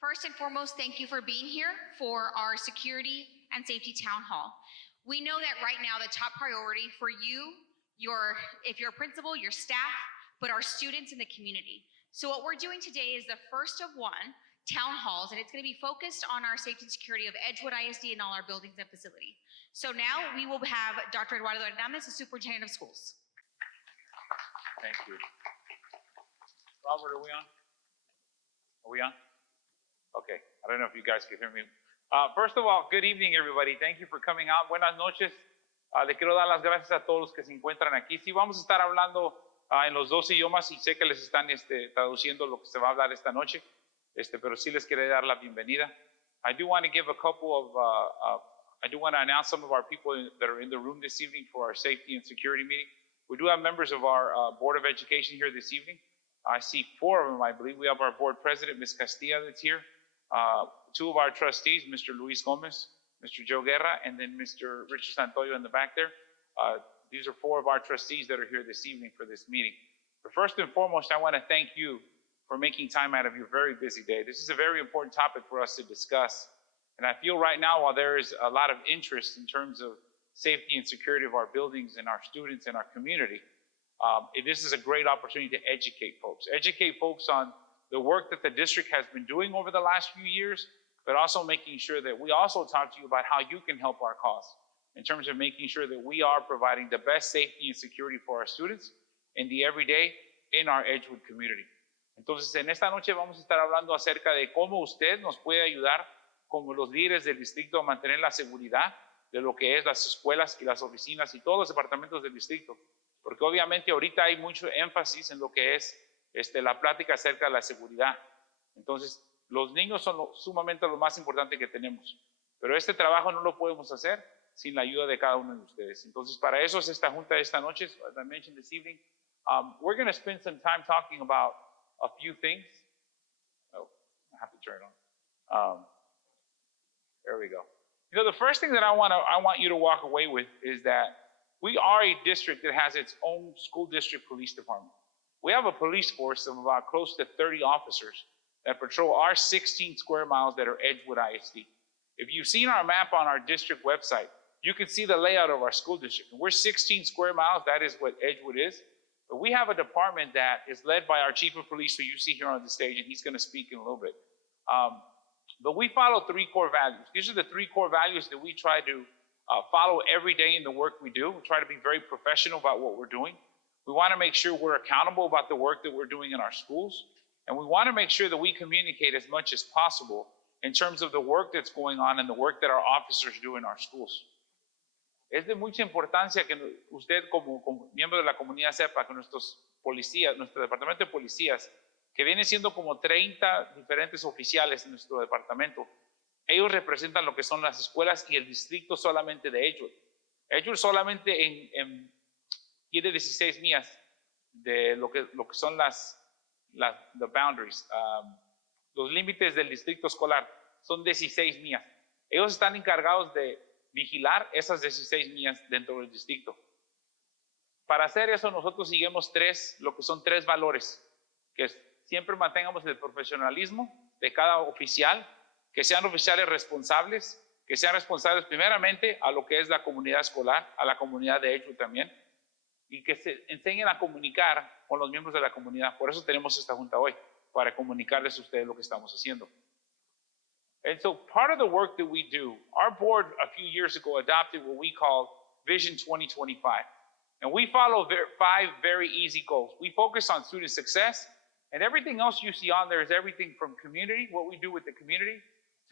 First and foremost, thank you for being here for our security and safety town hall. We know that right now the top priority for you, if you're a principal, your staff, but our students in the community. So what we're doing today is the first of one town halls, and it's going to be focused on our safety and security of Edgewood ISD and all our buildings and facility. So now we will have Dr. Eduardo Hernandez, the superintendent of schools. Thank you. Robert, are we on? Are we on? Okay, I don't know if you guys can hear me. First of all, good evening, everybody. Thank you for coming out. Buenas noches. Le quiero dar las gracias a todos los que se encuentran aquí. Sí, vamos a estar hablando en los dos idiomas y sé que les están traduciendo lo que se va a hablar esta noche, pero sí les quiero dar la bienvenida. I do want to give a couple of, I do want to announce some of our people that are in the room this evening for our safety and security meeting. We do have members of our Board of Education here this evening. I see 4 of them, I believe. We have our board president, Ms. Castilla, that's here. 2 of our trustees, Mr. Luis Gomez, Mr. Joe Guerra, and then Mr. Richard Santoyo in the back there. These are 4 of our trustees that are here this evening for this meeting. But first and foremost, I want to thank you for making time out of your very busy day. This is a very important topic for us to discuss. And I feel right now, while there is a lot of interest in terms of safety and security of our buildings and our students and our community, this is a great opportunity to educate folks on the work that the district has been doing over the last few years, but also making sure that we also talk to you about how you can help our cause in terms of making sure that we are providing the best safety and security for our students in the everyday in our Edgewood community. Entonces, en esta noche vamos a estar hablando acerca de cómo usted nos puede ayudar como los líderes del distrito a mantener la seguridad de lo que es las escuelas y las oficinas y todos los departamentos del distrito. Porque obviamente ahorita hay mucho énfasis en lo que es la plática acerca de la seguridad. Entonces, los niños son sumamente lo más importante que tenemos. Pero este trabajo no lo podemos hacer sin la ayuda de cada uno de ustedes. Entonces, para eso es esta junta de esta noche, as I mentioned this evening. We're going to spend some time talking about a few things. Oh, I have to turn it on. There we go. You know, the first thing that I want you to walk away with is that we are a district that has its own school district police department. We have a police force of about close to 30 officers that patrol our 16 square miles that are Edgewood ISD. If you've seen our map on our district website, you can see the layout of our school district. We're 16 square miles, that is what Edgewood is. But we have a department that is led by our chief of police, who you see here on the stage, and he's going to speak in a little bit. But we follow 3 core values. These are the 3 core values that we try to follow every day in the work we do. We try to be very professional about what we're doing. We want to make sure we're accountable about the work that we're doing in our schools. And we want to make sure that we communicate as much as possible in terms of the work that's going on and the work that our officers do in our schools. Es de mucha importancia que usted como miembro de la comunidad sepa que nuestros policías, nuestro departamento de policías, que viene siendo como 30 diferentes oficiales en nuestro departamento, ellos representan lo que son las escuelas y el distrito solamente de Edgewood. Edgewood solamente tiene 16 millas de lo que son the boundaries, los límites del distrito escolar son 16 millas. Ellos están encargados de vigilar esas 16 millas dentro del distrito. Para hacer eso, nosotros seguimos lo que son 3 valores, que siempre mantengamos el profesionalismo de cada oficial, que sean oficiales responsables, que sean responsables primeramente a lo que es la comunidad escolar, a la comunidad de Edgewood también, y que se enseñen a comunicar con los miembros de la comunidad. Por eso tenemos esta junta hoy, para comunicarles a ustedes lo que estamos haciendo. And so part of the work that we do, our board a few years ago adopted what we call Vision 2025. And we follow 5 very easy goals. We focus on student success, and everything else you see on there is everything from community, what we do with the community,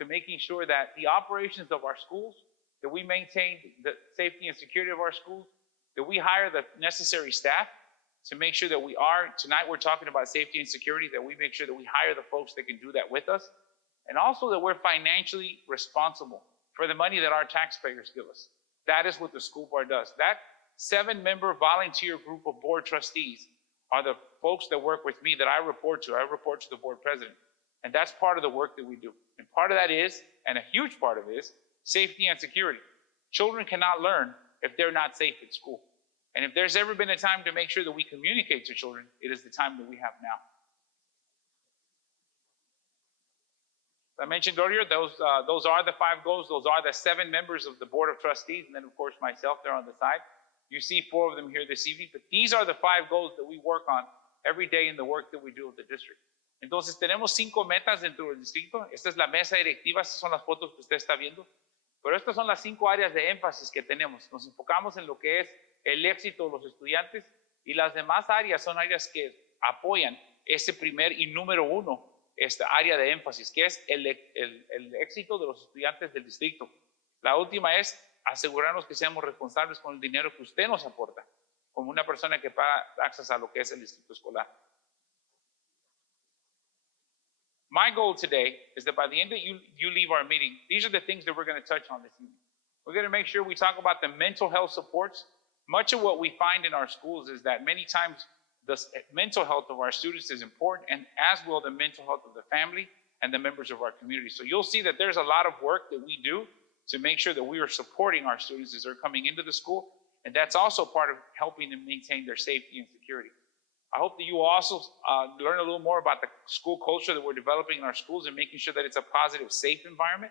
to making sure that the operations of our schools, that we maintain the safety and security of our schools, that we hire the necessary staff to make sure that tonight we're talking about safety and security, that we make sure that we hire the folks that can do that with us, and also that we're financially responsible for the money that our taxpayers give us. That is what the school board does. That 7-member volunteer group of board trustees are the folks that work with me that I report to. I report to the board president. And that's part of the work that we do. And part of that is, and a huge part of it is, safety and security. Children cannot learn if they're not safe at school. And if there's ever been a time to make sure that we communicate to children, it is the time that we have now. I mentioned earlier, those are the 5 goals. Those are the 7 members of the Board of Trustees, and then, of course, myself there on the side. You see 4 of them here this evening, but these are the 5 goals that we work on every day in the work that we do with the district. Entonces, tenemos 5 metas dentro del distrito. Esta es la mesa directiva, estas son las fotos que usted está viendo. Pero estas son las 5 áreas de énfasis que tenemos. Nos enfocamos en lo que es el éxito de los estudiantes y las demás áreas son áreas que apoyan ese primer y número 1, esta área de énfasis, que es el éxito de los estudiantes del distrito. La última es asegurarnos que seamos responsables con el dinero que usted nos aporta, como una persona que paga taxas a lo que es el distrito escolar. My goal today is that by the end that you leave our meeting, these are the things that we're going to touch on this evening. We're going to make sure we talk about the mental health supports. Much of what we find in our schools is that many times the mental health of our students is important, and as will the mental health of the family and the members of our community. So you'll see that there's a lot of work that we do to make sure that we are supporting our students as they're coming into the school, and that's also part of helping them maintain their safety and security. I hope that you will also learn a little more about the school culture that we're developing in our schools and making sure that it's a positive, safe environment,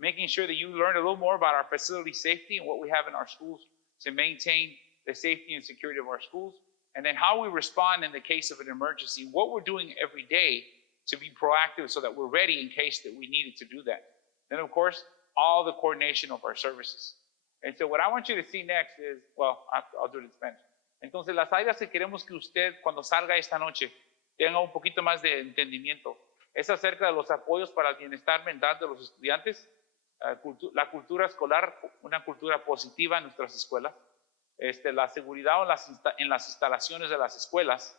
making sure that you learn a little more about our facility safety and what we have in our schools to maintain the safety and security of our schools, and then how we respond in the case of an emergency, what we're doing every day to be proactive so that we're ready in case that we needed to do that. Then, of course, all the coordination of our services. And so what I want you to see next is, well, I'll do it in Spanish. Entonces, las áreas que queremos que usted, cuando salga esta noche, tenga un poquito más de entendimiento, es acerca de los apoyos para el bienestar mental de los estudiantes, la cultura escolar, una cultura positiva en nuestras escuelas, la seguridad en las instalaciones de las escuelas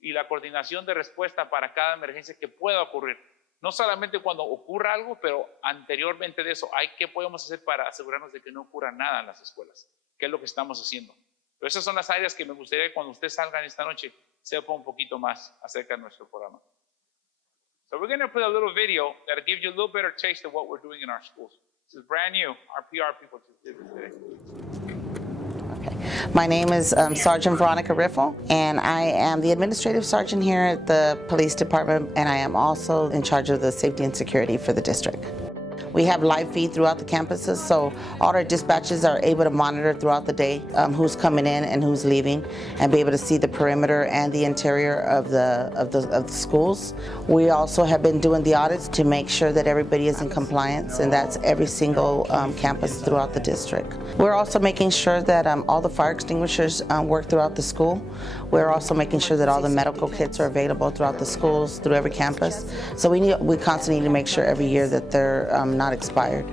y la coordinación de respuesta para cada emergencia que pueda ocurrir. No solamente cuando ocurra algo, pero anteriormente de eso, ¿qué podemos hacer para asegurarnos de que no ocurra nada en las escuelas? ¿Qué es lo que estamos haciendo? Pero esas son las áreas que me gustaría que cuando usted salga esta noche sepa un poquito más acerca de nuestro programa. So we're going to put a little video that'll give you a little better taste of what we're doing in our schools. This is brand new. Our PR people just did this today. My name is Sergeant Veronica Riffle, and I am the administrative sergeant here at the police department, and I am also in charge of the safety and security for the district. We have live feed throughout the campuses, so all our dispatches are able to monitor throughout the day who's coming in and who's leaving, and be able to see the perimeter and the interior of the schools. We also have been doing the audits to make sure that everybody is in compliance, and that's every single campus throughout the district. We're also making sure that all the fire extinguishers work throughout the school. We're also making sure that all the medical kits are available throughout the schools, through every campus. So we constantly need to make sure every year that they're not expired.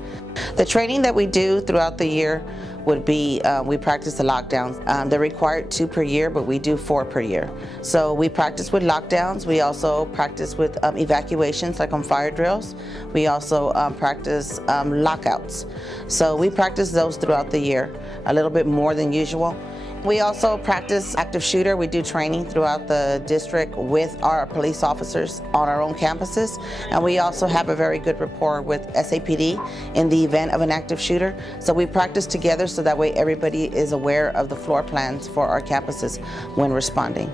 The training that we do throughout the year would be, we practice the lockdowns. They're required 2 per year, but we do 4 per year. So we practice with lockdowns. We also practice with evacuations, like on fire drills. We also practice lockouts. So we practice those throughout the year, a little bit more than usual. We also practice active shooter. We do training throughout the district with our police officers on our own campuses. And we also have a very good rapport with SAPD in the event of an active shooter. So we practice together so that way everybody is aware of the floor plans for our campuses when responding.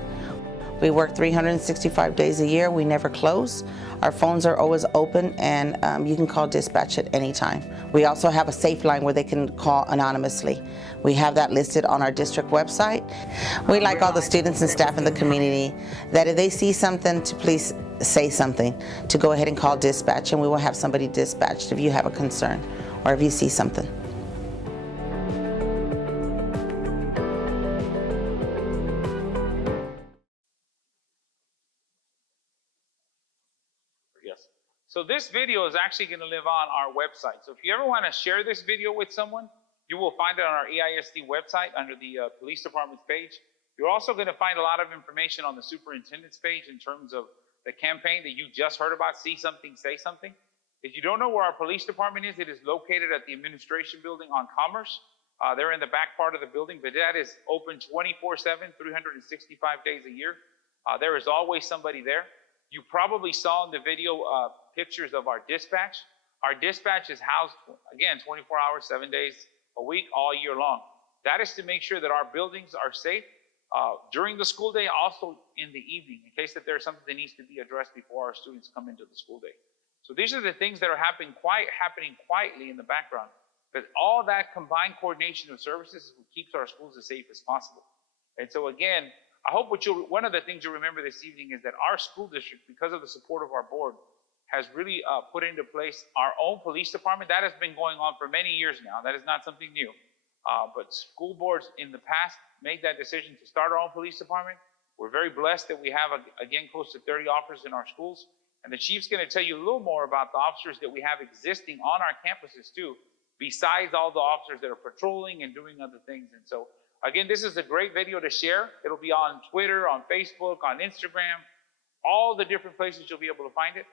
We work 365 days a year. We never close. Our phones are always open, and you can call dispatch at any time. We also have a safe line where they can call anonymously. We have that listed on our district website. We like all the students and staff in the community that if they see something, to please say something, to go ahead and call dispatch, and we will have somebody dispatched if you have a concern or if you see something. So this video is actually going to live on our website. So if you ever want to share this video with someone, you will find it on our EISD website under the police department's page. You're also going to find a lot of information on the superintendent's page in terms of the campaign that you just heard about, See Something, Say Something. If you don't know where our police department is, it is located at the administration building on Commerce. They're in the back part of the building, but that is open 24/7, 365 days a year. There is always somebody there. You probably saw in the video pictures of our dispatch. Our dispatch is housed, again, 24 hours, 7 days a week, all year long. That is to make sure that our buildings are safe during the school day, also in the evening, in case that there's something that needs to be addressed before our students come into the school day. So these are the things that are happening quietly in the background. But all that combined coordination of services is what keeps our schools as safe as possible. And so again, I hope one of the things you'll remember this evening is that our school district, because of the support of our board, has really put into place our own police department. That has been going on for many years now. That is not something new. But school boards in the past made that decision to start our own police department. We're very blessed that we have, again, close to 30 officers in our schools. And the chief's going to tell you a little more about the officers that we have existing on our campuses too, besides all the officers that are patrolling and doing other things. And so, again, this is a great video to share. It'll be on Twitter, on Facebook, on Instagram, all the different places you'll be able to find it,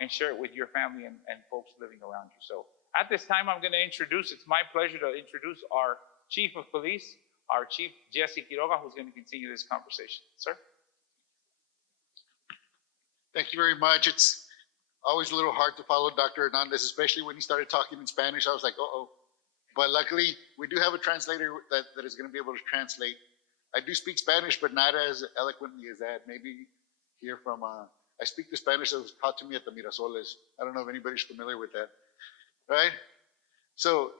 and share it with your family and folks living around you. So at this time, I'm going to it's my pleasure to introduce our Chief of Police, our Chief Jesse Quiroga, who's going to continue this conversation. Sir? Thank you very much. It's always a little hard to follow Dr. Hernandez, especially when he started talking in Spanish. I was like, uh-oh. But luckily, we do have a translator that is going to be able to translate. I do speak Spanish, but not as eloquently as that. Maybe hear from, I speak the Spanish that was taught to me at the Mirasoles. I don't know if anybody's familiar with that, right? So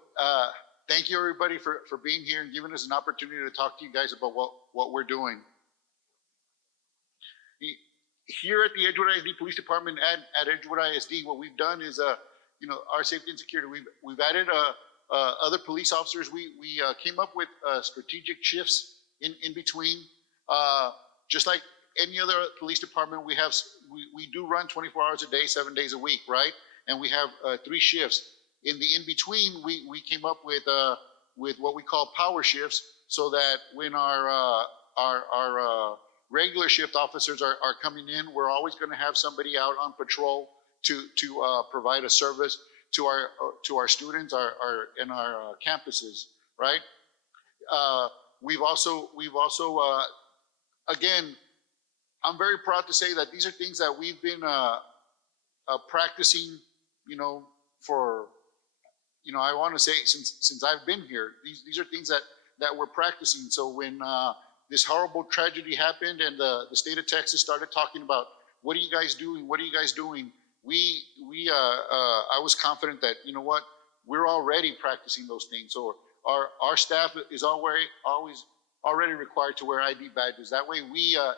thank you, everybody, for being here and giving us an opportunity to talk to you guys about what we're doing. Here at the Edgewood ISD Police Department and at Edgewood ISD, what we've done is, our safety and security, we've added other police officers. We came up with strategic shifts in between. Just like any other police department, we do run 24 hours a day, 7 days a week, right? And we have 3 shifts. In the in-between, we came up with what we call power shifts, so that when our regular shift officers are coming in, we're always going to have somebody out on patrol to provide a service to our students, and our campuses, right? We've also again, I'm very proud to say that these are things that we've been practicing, for, I want to say since I've been here. These are things that we're practicing. So when this horrible tragedy happened and the state of Texas started talking about, what are you guys doing? What are you guys doing? I was confident that, we're already practicing those things. So our staff is already required to wear ID badges. That way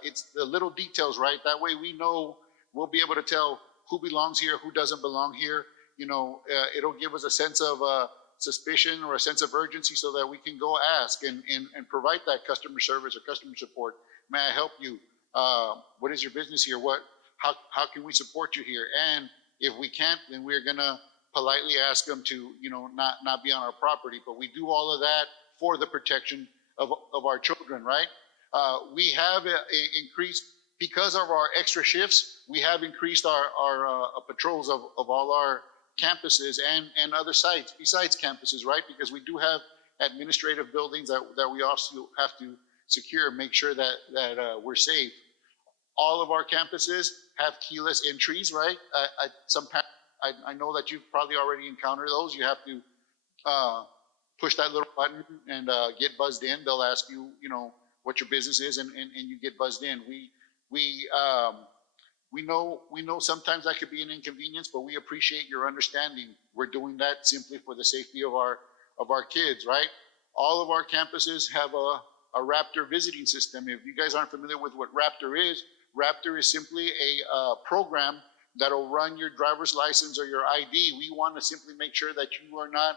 it's the little details, right? That way we know, we'll be able to tell who belongs here, who doesn't belong here. It'll give us a sense of suspicion or a sense of urgency, so that we can go ask and provide that customer service or customer support. May I help you? What is your business here? How can we support you here? And if we can't, then we're gonna politely ask them to, not be on our property. But we do all of that for the protection of our children, right? We have increased, because of our extra shifts, we have increased our patrols of all our campuses and other sites besides campuses, right? Because we do have administrative buildings that we also have to secure, make sure that we're safe. All of our campuses have keyless entries, right? I know that you've probably already encountered those. You have to push that little button and get buzzed in. They'll ask you, what your business is, and you get buzzed in. We know sometimes that could be an inconvenience, but we appreciate your understanding. We're doing that simply for the safety of our kids, right? All of our campuses have a Raptor visiting system. If you guys aren't familiar with what Raptor is simply a program that'll run your driver's license or your ID. We want to simply make sure that you are not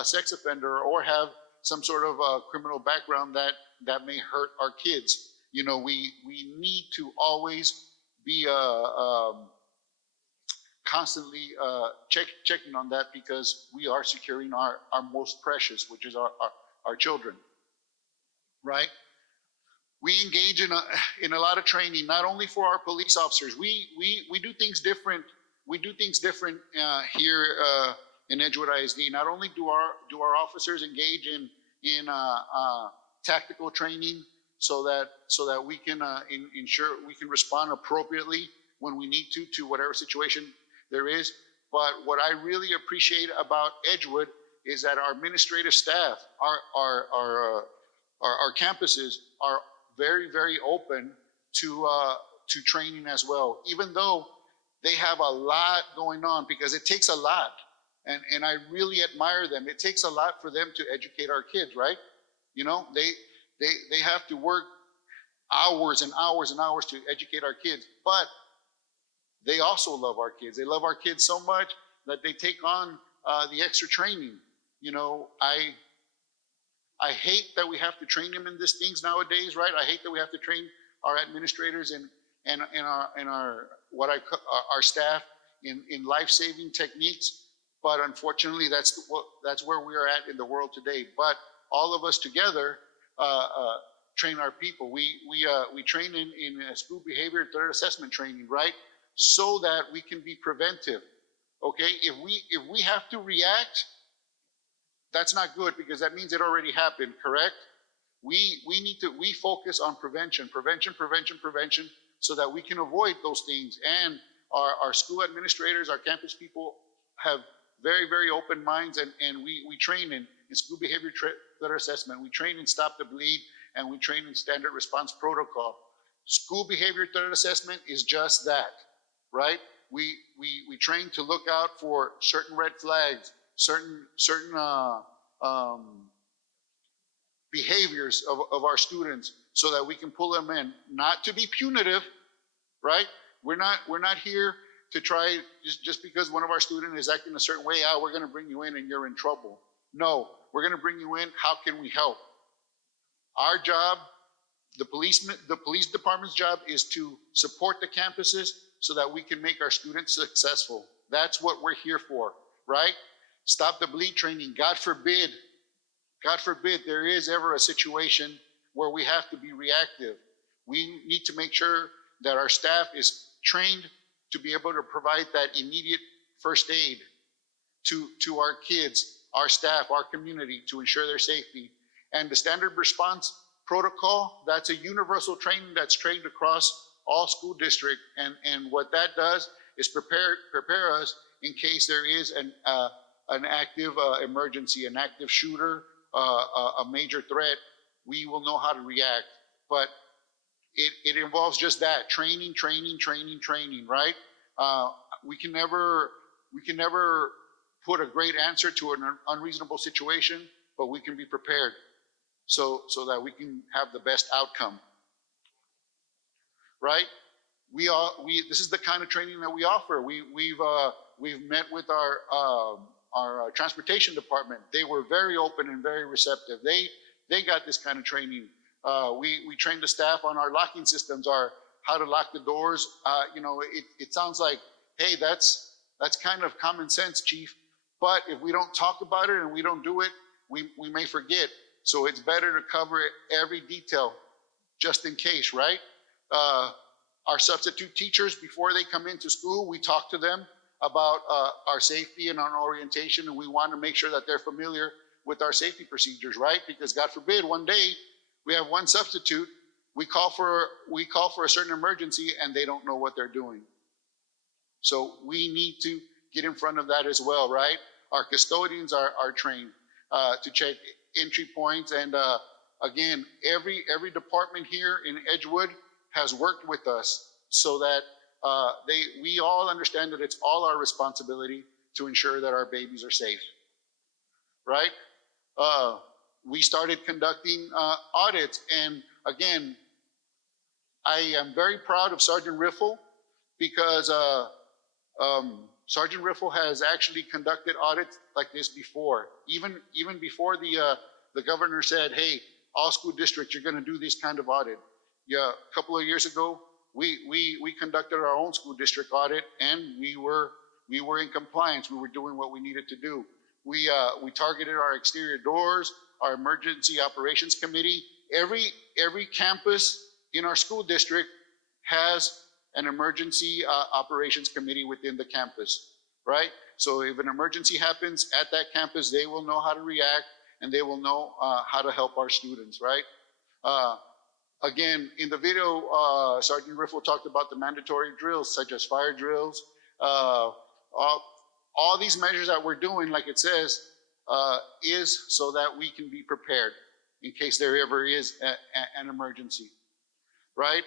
a sex offender or have some sort of criminal background that may hurt our kids. We need to always be constantly checking on that, because we are securing our most precious, which is our children, right? We engage in a lot of training, not only for our police officers. We do things different. We do things different here in Edgewood ISD. Not only do our officers engage in tactical training, so that we can ensure we can respond appropriately when we need to whatever situation there is. But what I really appreciate about Edgewood is that our administrative staff, our campuses are very, very open to training as well. Even though they have a lot going on because it takes a lot. And I really admire them. It takes a lot for them to educate our kids, right? You know, they have to work hours and hours and hours to educate our kids, but they also love our kids. They love our kids so much that they take on the extra training. You know, I hate that we have to train them in these things nowadays, right? I hate that we have to train our administrators and our staff in life-saving techniques. But unfortunately, that's where we are at in the world today. But all of us together train our people. We train in school behavior threat assessment training, right? So that we can be preventive. Okay, if we have to react, that's not good because that means it already happened. Correct? We focus on prevention, so that we can avoid those things. And our school administrators, our campus people have very, very open minds, and we train in school behavior threat assessment. We train in stop the bleed, and we train in standard response protocol. School behavior threat assessment is just that, right? We train to look out for certain red flags, certain behaviors of our students, so that we can pull them in, not to be punitive, right? We're not here to try just because one of our students is acting a certain way, we're going to bring you in and you're in trouble. No, we're going to bring you in. How can we help? Our job, the police department's job, is to support the campuses so that we can make our students successful. That's what we're here for, right? Stop the bleed training. God forbid there is ever a situation where we have to be reactive. We need to make sure that our staff is trained to be able to provide that immediate first aid to our kids, our staff, our community, to ensure their safety. And the standard response protocol, that's a universal training that's trained across all school districts. And what that does is prepare us in case there is an active emergency, an active shooter, a major threat. We will know how to react. But it involves just that, training, right? We can never put a great answer to an unreasonable situation, but we can be prepared so that we can have the best outcome, right? This is the kind of training that we offer. We've met with our transportation department. They were very open and very receptive. They got this kind of training. We trained the staff on our locking systems, how to lock the doors. You know, it sounds like, hey, that's kind of common sense, Chief. But if we don't talk about it and we don't do it, we may forget. So it's better to cover every detail just in case, right? Our substitute teachers, before they come into school, we talk to them about our safety and our orientation, and we want to make sure that they're familiar with our safety procedures, right? Because God forbid, one day we have one substitute, we call for a certain emergency, and they don't know what they're doing. So we need to get in front of that as well, right? Our custodians are trained to check entry points, and again, every department here in Edgewood has worked with us so that we all understand that it's all our responsibility to ensure that our babies are safe, right? We started conducting audits, and again, I am very proud of Sergeant Riffle because Sergeant Riffle has actually conducted audits like this before. Even before the governor said, hey, all school districts, you're gonna do this kind of audit. Yeah, a couple of years ago, we conducted our own school district audit, and we were in compliance. We were doing what we needed to do. We targeted our exterior doors, our emergency operations committee. Every campus in our school district has an emergency operations committee within the campus, right? So if an emergency happens at that campus, they will know how to react, and they will know how to help our students, right? Again, in the video, Sergeant Riffle talked about the mandatory drills, such as fire drills. All these measures that we're doing, like it says, is so that we can be prepared in case there ever is an emergency, right?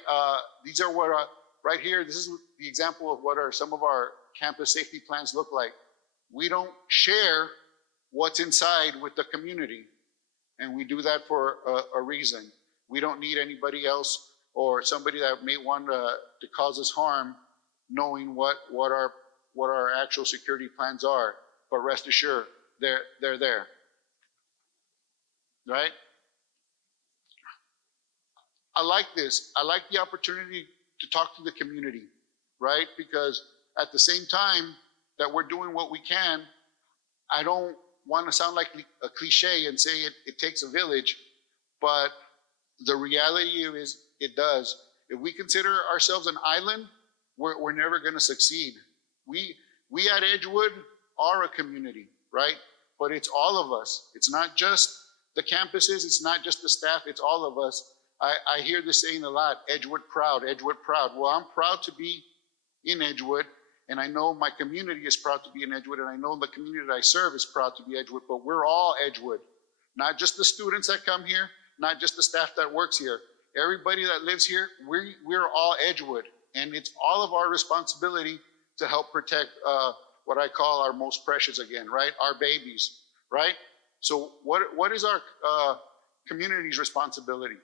These are what right here, this is the example of what some of our campus safety plans look like. We don't share what's inside with the community, and we do that for a reason. We don't need anybody else or somebody that may want to cause us harm knowing what our actual security plans are. But rest assured, they're there, right? I like this. I like the opportunity to talk to the community, right? Because at the same time that we're doing what we can, I don't want to sound like a cliche and say it takes a village, but the reality is it does. If we consider ourselves an island, we're never going to succeed. We at Edgewood are a community, right? But it's all of us. It's not just the campuses. It's not just the staff. It's all of us. I hear this saying a lot, Edgewood proud, Edgewood proud. Well, I'm proud to be in Edgewood, and I know my community is proud to be in Edgewood, and I know the community that I serve is proud to be Edgewood, but we're all Edgewood. Not just the students that come here, not just the staff that works here. Everybody that lives here, we're all Edgewood, and it's all of our responsibility to help protect what I call our most precious again, right? Our babies, right? So what is our community's responsibility,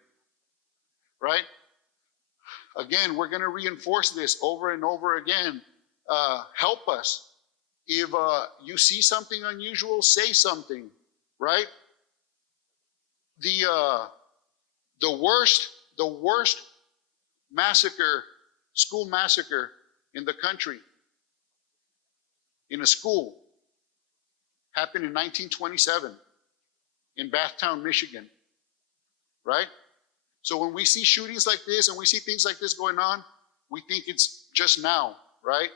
right? Again, we're gonna reinforce this over and over again. Help us. If you see something unusual, say something, right? The worst massacre, school massacre in the country, in a school, happened in 1927 in Bathtown, Michigan, right? So when we see shootings like this and we see things like this going on, we think it's just now, right?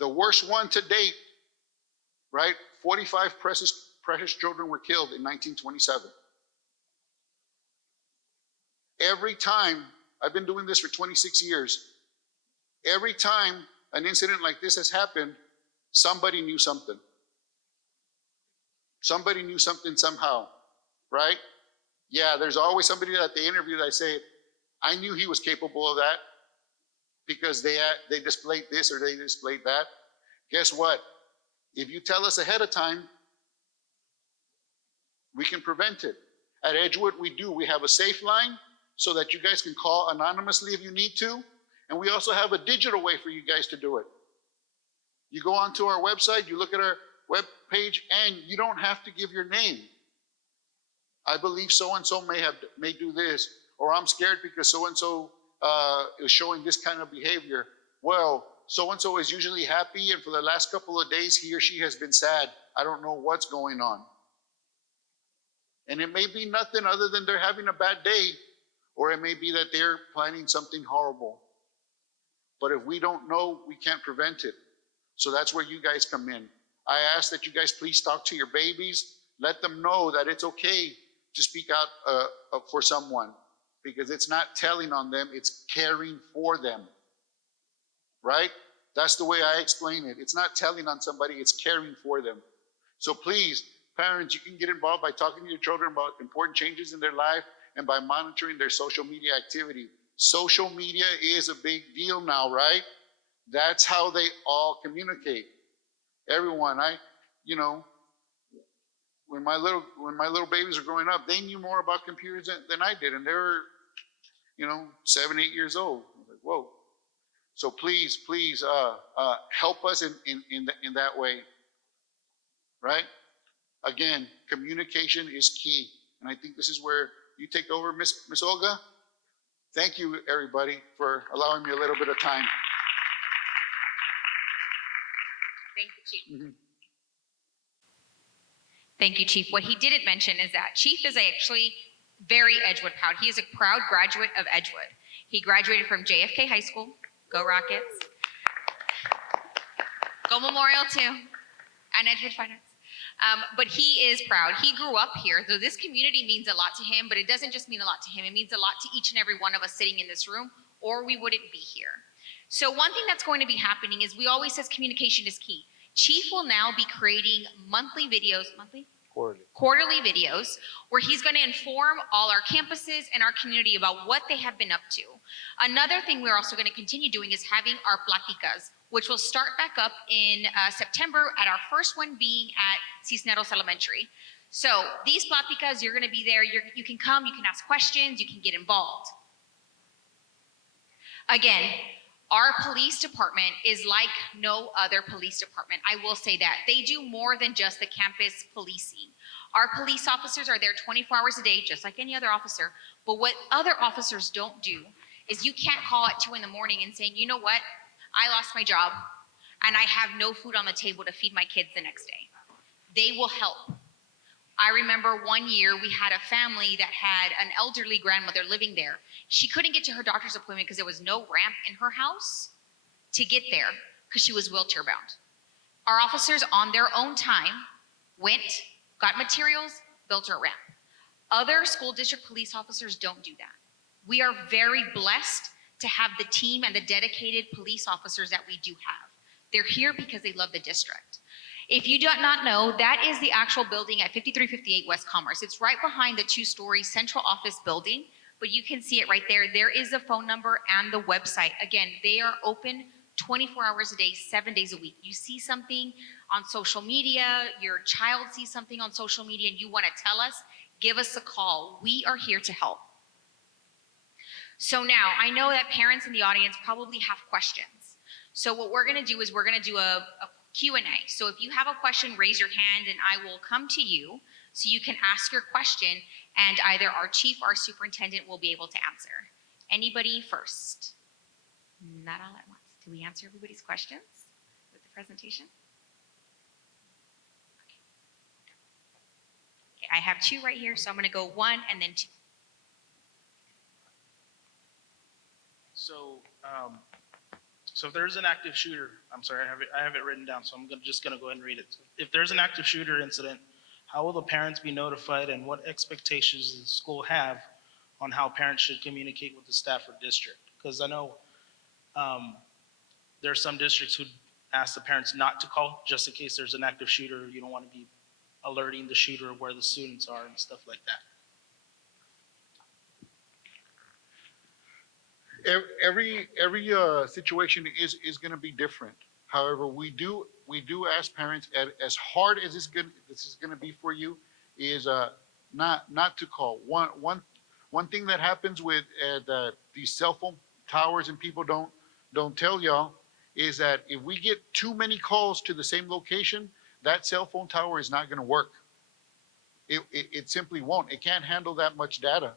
The worst one to date, right? 45 precious children were killed in 1927. Every time, I've been doing this for 26 years, every time an incident like this has happened, somebody knew something. Somebody knew something somehow, right? Yeah, there's always somebody that they interview that say, I knew he was capable of that because they displayed this or they displayed that. Guess what? If you tell us ahead of time, we can prevent it. At Edgewood, we do. We have a safe line so that you guys can call anonymously if you need to. And we also have a digital way for you guys to do it. You go onto our website, you look at our web page, and you don't have to give your name. I believe so-and-so may do this, or I'm scared because so-and-so is showing this kind of behavior. Well, so-and-so is usually happy, and for the last couple of days, he or she has been sad. I don't know what's going on. And it may be nothing other than they're having a bad day, or it may be that they're planning something horrible. But if we don't know, we can't prevent it. So that's where you guys come in. I ask that you guys please talk to your babies. Let them know that it's okay to speak out for someone, because it's not telling on them, it's caring for them, right? That's the way I explain it. It's not telling on somebody, it's caring for them. So please, parents, you can get involved by talking to your children about important changes in their life and by monitoring their social media activity. Social media is a big deal now, right? That's how they all communicate. Everyone, when my little babies were growing up, they knew more about computers than I did, and they were, 7, 8 years old. I was like, whoa. So please, help us in that way, right? Again, communication is key, and I think this is where you take over, Miss Olga. Thank you, everybody, for allowing me a little bit of time. Thank you, Chief. Thank you, Chief. What he didn't mention is that Chief is actually very Edgewood proud. He is a proud graduate of Edgewood. He graduated from JFK High School. Go Rockets. Go Memorial too. And Edgewood Finance. But he is proud. He grew up here, so this community means a lot to him, but it doesn't just mean a lot to him. It means a lot to each and every one of us sitting in this room, or we wouldn't be here. So one thing that's going to be happening is we always says communication is key. Chief will now be creating quarterly videos where he's going to inform all our campuses and our community about what they have been up to, Another thing we're also going to continue doing is having our platicas, which will start back up in September, at our first one being at Cisneros Elementary. So these platicas, you're going to be there. You can come, you can ask questions, you can get involved. Again, our police department is like no other police department. I will say that. They do more than just the campus policing. Our police officers are there 24 hours a day, just like any other officer. But what other officers don't do is you can't call at 2 in the morning and saying, you know what, I lost my job and I have no food on the table to feed my kids the next day. They will help. I remember one year we had a family that had an elderly grandmother living there. She couldn't get to her doctor's appointment because there was no ramp in her house to get there because she was wheelchair bound. Our officers on their own time went, got materials, built her a ramp. Other school district police officers don't do that. We are very blessed to have the team and the dedicated police officers that we do have. They're here because they love the district. If you do not know, that is the actual building at 5358 West Commerce. It's right behind the 2-story central office building, but you can see it right there. There is a phone number and the website. Again, they are open 24 hours a day, 7 days a week. You see something on social media, your child sees something on social media and you want to tell us, give us a call. We are here to help. So now, I know that parents in the audience probably have questions. So what we're going to do is we're going to do a Q&A. So if you have a question, raise your hand and I will come to you so you can ask your question and either our chief or our superintendent will be able to answer. Anybody first? Not all at once. Do we answer everybody's questions with the presentation? Okay, I have 2 right here, so I'm going to go 1 and then 2. So if there's an active shooter, I'm sorry, I have it written down, so I'm just going to go ahead and read it. If there's an active shooter incident, how will the parents be notified and what expectations does the school have on how parents should communicate with the staff or district? Because I know there are some districts who ask the parents not to call just in case there's an active shooter. You don't want to be alerting the shooter where the students are and stuff like that. Every situation is going to be different. However, we do ask parents, as hard as this is going to be for you, is not to call. One thing that happens with these cell phone towers and people don't tell y'all is that if we get too many calls to the same location, that cell phone tower is not going to work. It simply won't. It can't handle that much data.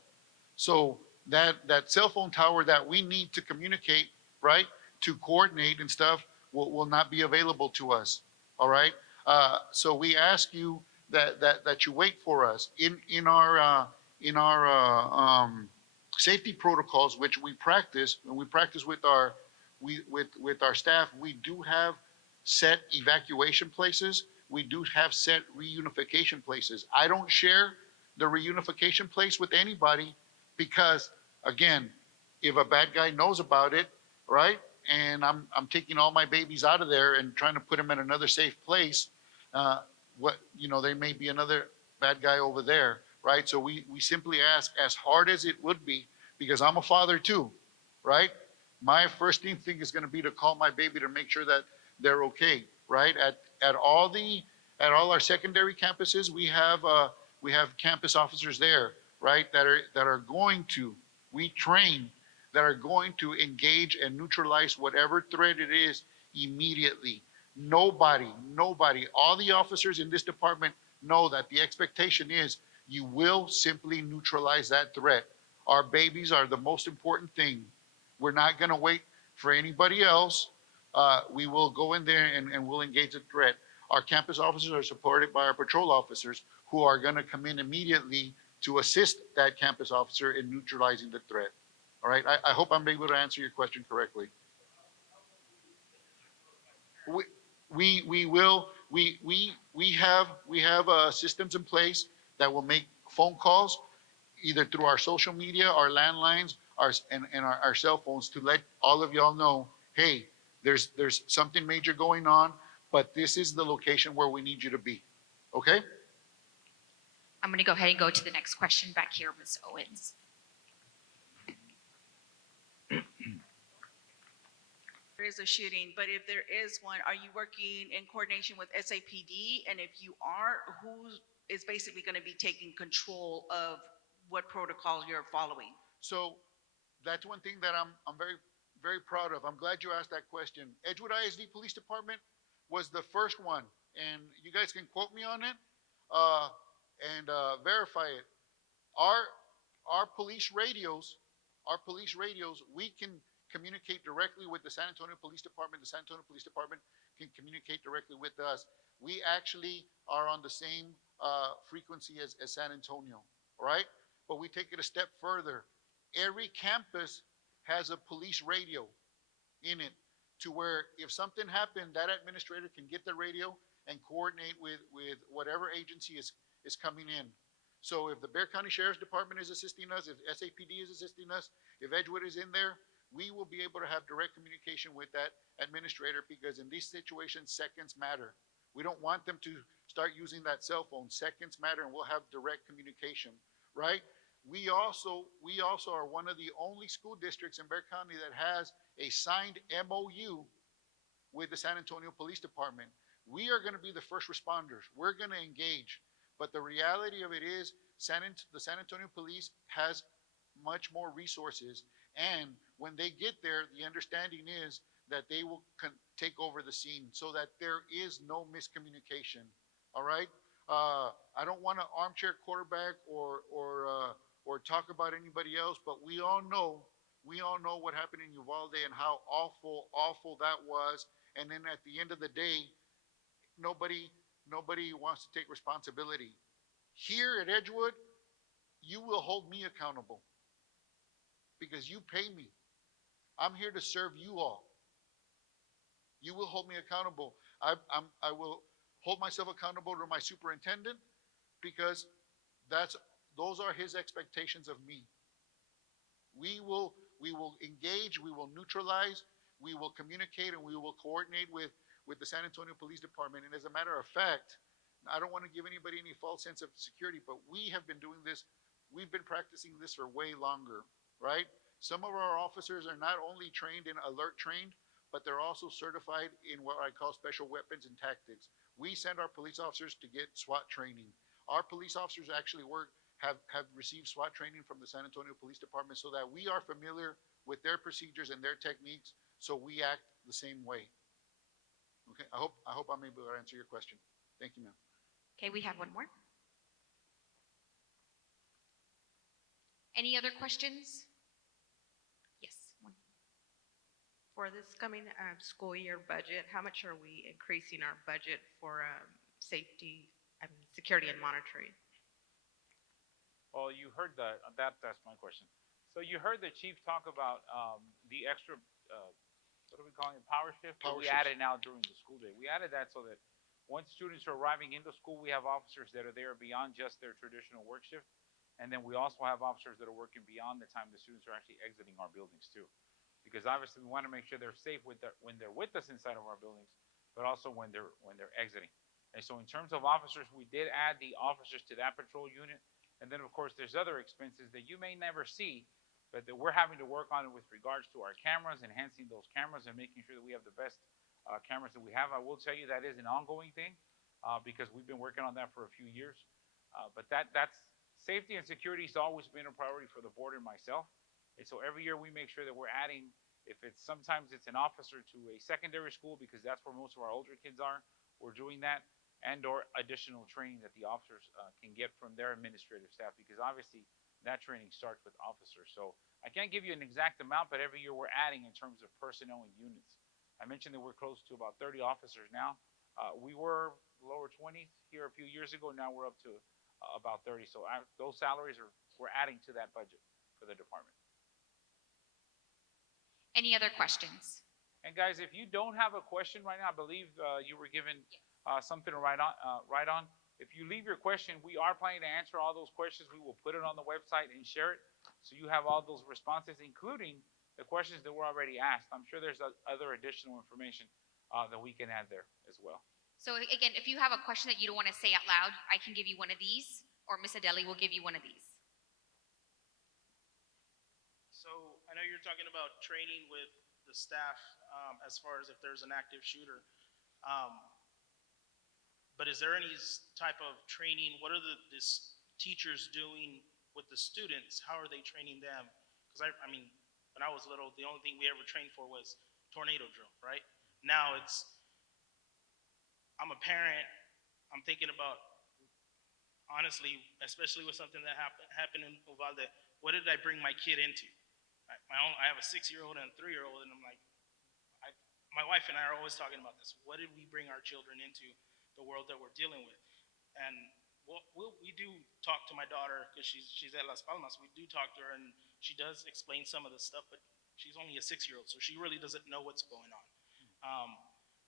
So that cell phone tower that we need to communicate, right, to coordinate and stuff will not be available to us. All right. So we ask you that you wait for us in our safety protocols, which we practice with our staff. We do have set evacuation places. We do have set reunification places. I don't share the reunification place with anybody because, again, if a bad guy knows about it, right, and I'm taking all my babies out of there and trying to put them in another safe place, there may be another bad guy over there, right? So we simply ask, as hard as it would be, because I'm a father too, right? My first thing is going to be to call my baby to make sure that they're okay, right? At all our secondary campuses, we have campus officers there, right? That are going to, we train, that are going to engage and neutralize whatever threat it is immediately. Nobody, all the officers in this department know that the expectation is you will simply neutralize that threat. Our babies are the most important thing. We're not going to wait for anybody else. We will go in there and we'll engage the threat. Our campus officers are supported by our patrol officers who are going to come in immediately to assist that campus officer in neutralizing the threat. All right, I hope I'm able to answer your question correctly. We have systems in place that will make phone calls either through our social media, our landlines, our cell phones to let all of y'all know, hey, there's something major going on, but this is the location where we need you to be. Okay? I'm going to go ahead and go to the next question back here, Ms. Owens. there is a shooting, but if there is one, are you working in coordination with SAPD? And if you are, who is basically going to be taking control of what protocols you're following? So that's one thing that I'm very, very proud of. I'm glad you asked that question. Edgewood ISD Police Department was the first one, and you guys can quote me on it and verify it. Our police radios, we can communicate directly with the San Antonio Police Department. The San Antonio Police Department can communicate directly with us. We actually are on the same frequency as San Antonio, all right? But we take it a step further. Every campus has a police radio in it, to where if something happened, that administrator can get the radio and coordinate with whatever agency is coming in. So if the Bexar County Sheriff's Department is assisting us, if SAPD is assisting us, if Edgewood is in there, we will be able to have direct communication with that administrator, because in these situations, seconds matter. We don't want them to start using that cell phone. Seconds matter, and we'll have direct communication, right? We also are one of the only school districts in Bexar County that has a signed MOU with the San Antonio Police Department. We are going to be the first responders. We're going to engage. But the reality of it is, the San Antonio Police has much more resources. And when they get there, the understanding is that they will take over the scene, so that there is no miscommunication. All right? I don't want to armchair quarterback or talk about anybody else, but we all know what happened in Uvalde and how awful that was. And then at the end of the day, nobody wants to take responsibility. Here at Edgewood, you will hold me accountable, because you pay me. I'm here to serve you all. You will hold me accountable. I will hold myself accountable to my superintendent, because those are his expectations of me. We will engage, we will neutralize, we will communicate, and we will coordinate with the San Antonio Police Department. And as a matter of fact, I don't want to give anybody any false sense of security, but we have been doing this, we've been practicing this for way longer, right? Some of our officers are not only trained in alert trained, but they're also certified in what I call special weapons and tactics. We send our police officers to get SWAT training. Our police officers actually have received SWAT training from the San Antonio Police Department, so that we are familiar with their procedures and their techniques, so we act the same way. Okay, I hope I'm able to answer your question. Thank you, ma'am. Okay, we have one more. Any other questions? Yes, one. For this coming school year budget, how much are we increasing our budget for security and monitoring? Well, you heard that's my question. So you heard the chief talk about the extra, what are we calling it, power shift? Power we shift. added now during the school day. We added that so that once students are arriving into school, we have officers that are there beyond just their traditional work shift. And then we also have officers that are working beyond the time the students are actually exiting our buildings too. Because obviously we want to make sure they're safe when they're with us inside of our buildings, but also when they're exiting. And so in terms of officers, we did add the officers to that patrol unit. And then of course there's other expenses that you may never see, but that we're having to work on it with regards to our cameras, enhancing those cameras and making sure that we have the best cameras that we have. I will tell you that is an ongoing thing because we've been working on that for a few years. But that's safety and security has always been a priority for the board and myself. And so every year we make sure that we're adding, sometimes it's an officer to a secondary school, because that's where most of our older kids are. We're doing that, and or additional training that the officers can get from their administrative staff, because obviously that training starts with officers. So I can't give you an exact amount, but every year we're adding in terms of personnel and units. I mentioned that we're close to about 30 officers now. We were lower 20s here a few years ago. Now we're up to about 30. So those salaries we're adding to that budget for the department. Any other questions? And guys, if you don't have a question right now, I believe you were given something to write on. If you leave your question, we are planning to answer all those questions. We will put it on the website and share it, so you have all those responses, including the questions that were already asked. I'm sure there's other additional information that we can add there as well. So again, if you have a question that you don't want to say out loud, I can give you one of these, or Ms. Adeli will give you one of these. So I know you're talking about training with the staff, as far as if there's an active shooter. Um, but is there any type of training? What are the teachers doing with the students? How are they training them? Because I mean, when I was little, the only thing we ever trained for was tornado drill, right? Now I'm a parent. I'm thinking about, honestly, especially with something that happened in Uvalde, what did I bring my kid into? I have a 6-year-old and a 3-year-old, and I'm like, my wife and I are always talking about this. What did we bring our children into the world that we're dealing with? And we do talk to my daughter because she's at Las Palmas. We do talk to her, and she does explain some of the stuff, but she's only a 6-year-old, so she really doesn't know what's going on.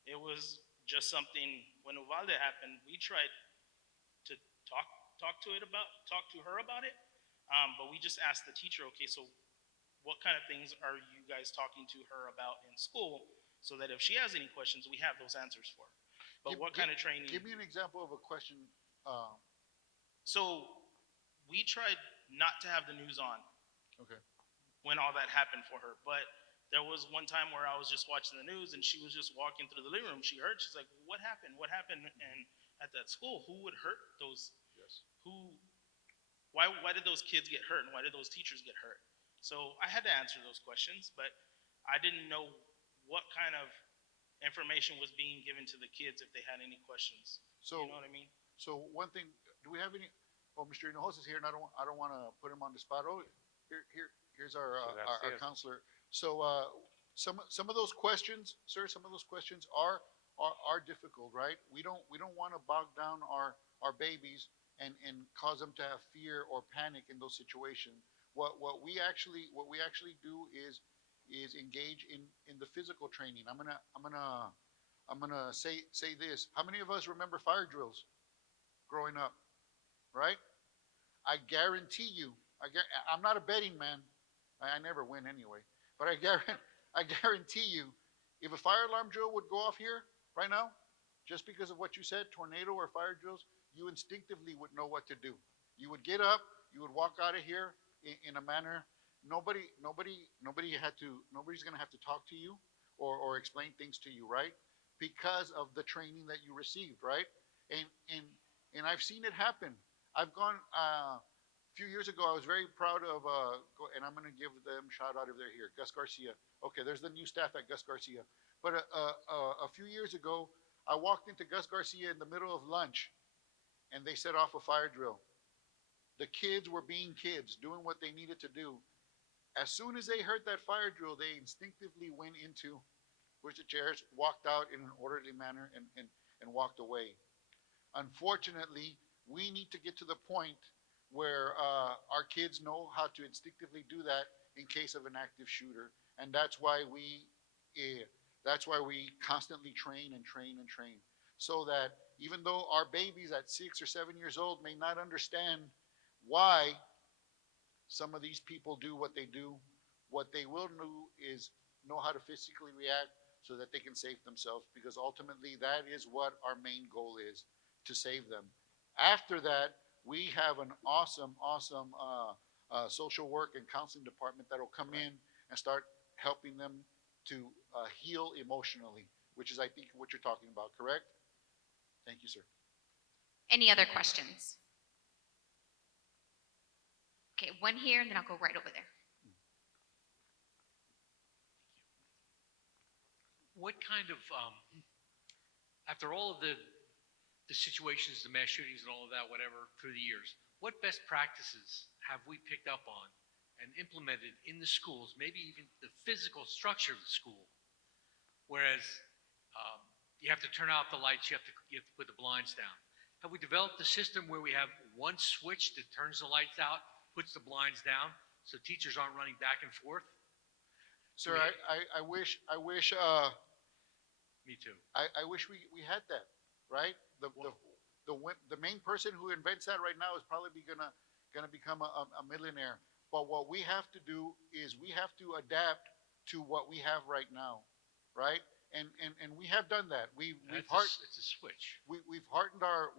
It was just something, when Uvalde happened, we tried to talk to her about it, but we just asked the teacher, okay, so what kind of things are you guys talking to her about in school, so that if she has any questions, we have those answers for her. But what kind of training? Give me an example of a question. So we tried not to have the news on. Okay. When all that happened for her, but there was one time where I was just watching the news and she was just walking through the living room. She's like, what happened? What happened? And at that school, who would hurt those? Yes. Why did those kids get hurt, and why did those teachers get hurt? So I had to answer those questions, but I didn't know what kind of information was being given to the kids if they had any questions. So, you know what I mean? So one thing, do we have any? Oh, Mr. Hinojosa is here, and I don't want to put him on the spot. Oh, here's our counselor. So some of those questions, sir, some of those questions are difficult, right? We don't want to bog down our babies and cause them to have fear or panic in those situations. What we actually do is engage in the physical training. I'm gonna say this. How many of us remember fire drills growing up, right? I guarantee you, I'm not a betting man. I never win anyway. But I guarantee you, if a fire alarm drill would go off here right now, just because of what you said, tornado or fire drills, you instinctively would know what to do. You would get up, you would walk out of here in a manner. Nobody's gonna have to talk to you or explain things to you, right? Because of the training that you received, right? And I've seen it happen. I've gone. A few years ago, I was very proud of, and I'm going to give them a shout out if they're here, Gus Garcia. Okay, there's the new staff at Gus Garcia. But a few years ago, I walked into Gus Garcia in the middle of lunch, and they set off a fire drill. The kids were being kids, doing what they needed to do. As soon as they heard that fire drill, they instinctively went into, where's the chairs, walked out in an orderly manner, and walked away. Unfortunately, we need to get to the point where our kids know how to instinctively do that in case of an active shooter, and that's why we constantly train, so that even though our babies at 6 or 7 years old may not understand why some of these people do what they do, what they will do is know how to physically react so that they can save themselves, because ultimately that is what our main goal is, to save them. After that, we have an awesome social work and counseling department that will come in and start helping them to heal emotionally, which is, I think, what you're talking about, correct? Thank you, sir. Any other questions? Okay, one here, and then I'll go right over there. What kind of, after all of the situations, the mass shootings and all of that, whatever, through the years, what best practices have we picked up on and implemented in the schools, maybe even the physical structure of the school? Whereas you have to turn out the lights, you have to put the blinds down. Have we developed a system where we have one switch that turns the lights out, puts the blinds down, so teachers aren't running back and forth? Sir, I wish. Me too. I wish we had that, right? The main person who invents that right now is probably gonna become a millionaire. But what we have to do is we have to adapt to what we have right now, right? And we have done that. It's a switch. We've hardened our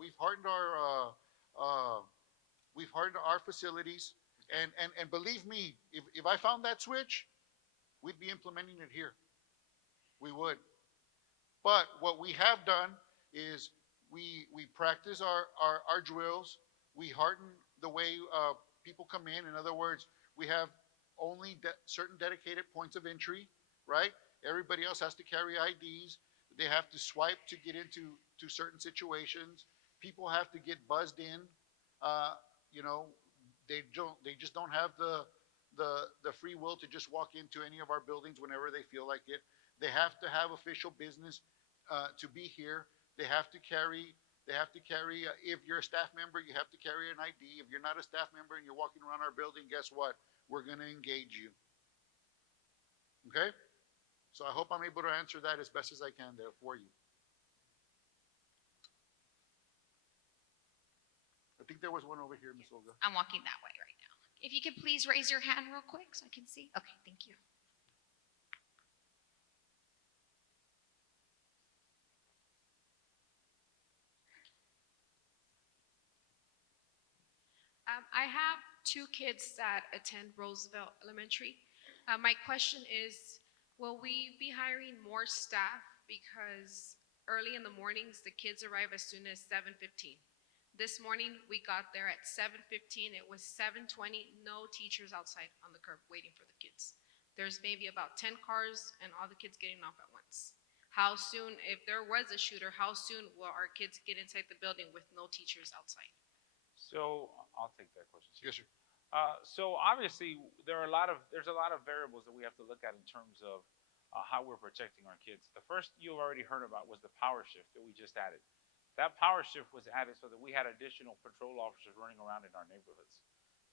facilities, and believe me, if I found that switch, we'd be implementing it here. We would. But what we have done is we practice our drills. We harden the way people come in. In other words, we have only certain dedicated points of entry, right? Everybody else has to carry IDs. They have to swipe to get into certain situations. People have to get buzzed in. You know, they just don't have the free will to just walk into any of our buildings whenever they feel like it. They have to have official business to be here. They have to carry. If you're a staff member, you have to carry an ID. If you're not a staff member and you're walking around our building, guess what? We're going to engage you. Okay? So I hope I'm able to answer that as best as I can there for you. I think there was one over here, Ms. Olga. I'm walking that way right now. If you could please raise your hand real quick so I can see. Okay, thank you. I have two kids that attend Roosevelt Elementary. My question is, will we be hiring more staff? Because early in the mornings, the kids arrive as soon as 7:15. This morning, we got there at 7:15. It was 7:20, no teachers outside on the curb waiting for the kids. There's maybe about 10 cars and all the kids getting off at once. How soon, if there was a shooter, how soon will our kids get inside the building with no teachers outside? So I'll take that question. Yes, sir. So obviously there's a lot of variables that we have to look at in terms of how we're protecting our kids. The first you already heard about was the power shift that we just added. That power shift was added so that we had additional patrol officers running around in our neighborhoods.